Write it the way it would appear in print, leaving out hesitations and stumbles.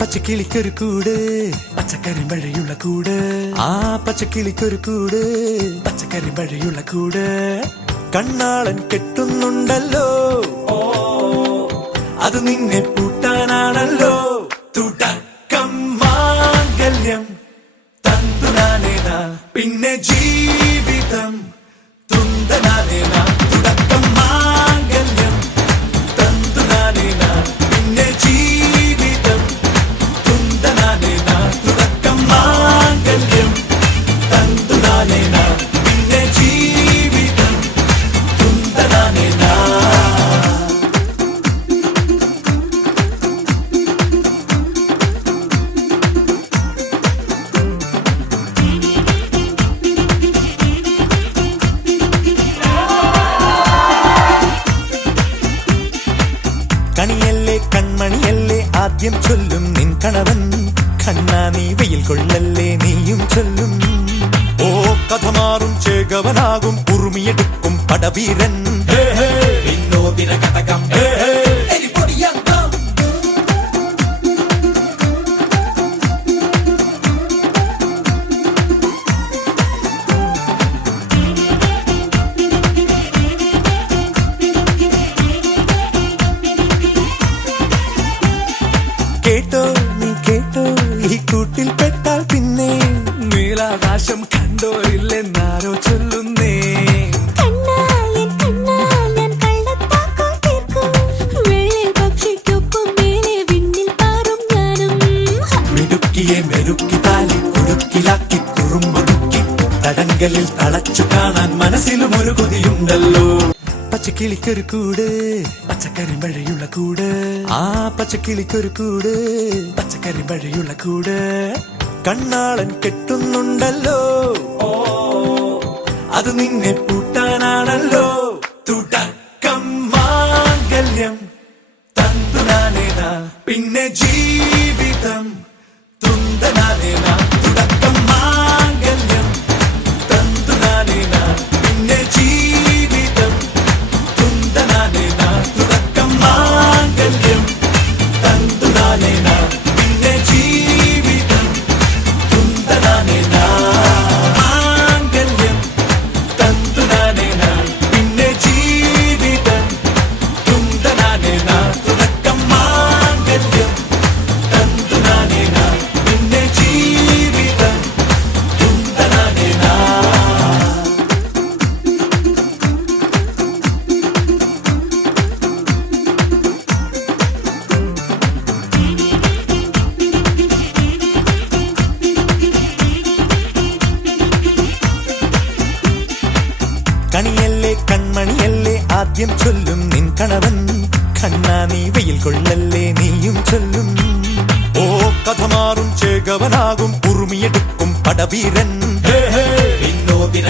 പച്ചക്കിളിക്കൊരു കൂട് പച്ചക്കരിമ്പഴയുള്ള കൂട് ആ പച്ചക്കിളിക്കൊരു കൂട് പച്ചക്കരിമ്പഴയുള്ള കൂട് കണ്ണാളൻ കെട്ടുന്നുണ്ടല്ലോ അത് നിന്നെ പൂട്ടാനാണല്ലോ തുടക്കം മാംഗല്യം തന്തുനാനേന പിന്നെ ജീവിതം തുന്തനാനേന തുടക്കം മാംഗല്യം തന്തുനാനേന പിന്നെ ജീവിതം തുന്തനാനേന തുടക്കം മാംഗല്യം തന്തുനാനേന പിന്നെ ജീവിതം തുന്തനാനേന. കണിയല്ലേ കൺമണിയല്ലേ ആദ്യം ചൊല്ലും നിൻ കണവൻ കണ്ണാ നീ വെയിൽ കൊള്ളല്ലേ നീയും ചൊല്ലും ഓ കഥമാറും ചേകവനാകും ഉറുമിയെടുക്കും പടവീരൻ വിനോദിന കഥകം കേട്ടോ നീ കേട്ടോ ഈ കൂട്ടിൽ പെട്ടാൽ പിന്നെ നീലാകാശം കണ്ടോ ഇല്ലെന്നാരോ ചൊല്ലുന്നേ മിടുക്കിയെ മെരുക്കി താലി കുരുക്കിലാക്കി കുറുമ്പൊതുക്കി തടങ്കലിൽ തളച്ചു കാണാൻ മനസ്സിലും ഒരു കൊതിയുണ്ടല്ലോ. പച്ചക്കിളിക്കൊരു കൂട് പച്ചക്കരിമ്പഴയുള്ള കൂട് ആ പച്ചക്കിളിക്കൊരു കൂട് പച്ചക്കരിമ്പഴയുള്ള കൂട് കണ്ണാളൻ കെട്ടുന്നുണ്ടല്ലോ അത് നിന്നെ പൂട്ടാനാണല്ലോ തുടക്കം മാംഗല്യം തന്തുനാനേന പിന്നെ ജീവിതം തുന്തനാനേന തുടക്കം മാംഗല്യം തന്തുനാനേന പിന്നെ ജീവിതം തുന്തനാനേന തുടക്കം മാംഗല്യം തന്തുനാനേന പിന്നെ ജീവിതം തുന്തനാനേന മാംഗല്യം തന്തുനാനേന പിന്നെ ജീവിതം തുന്തനാനേന തുടക്കം മാംഗല്യം തന്തുനാനേന പിന്നെ ജീവിതം തുന്തനാനേന. കണിയല്ലേ കൺമണിയല്ലേ ആദ്യം ചൊല്ലും നിൻ കണവൻ കണ്ണാ നീ വെയിൽ കൊള്ളല്ലേ നീയും ചൊല്ലും ഓ കഥമാറും ചേകവനാകും ഉറുമിയെടുക്കും പടവീരൻ വിനോദിന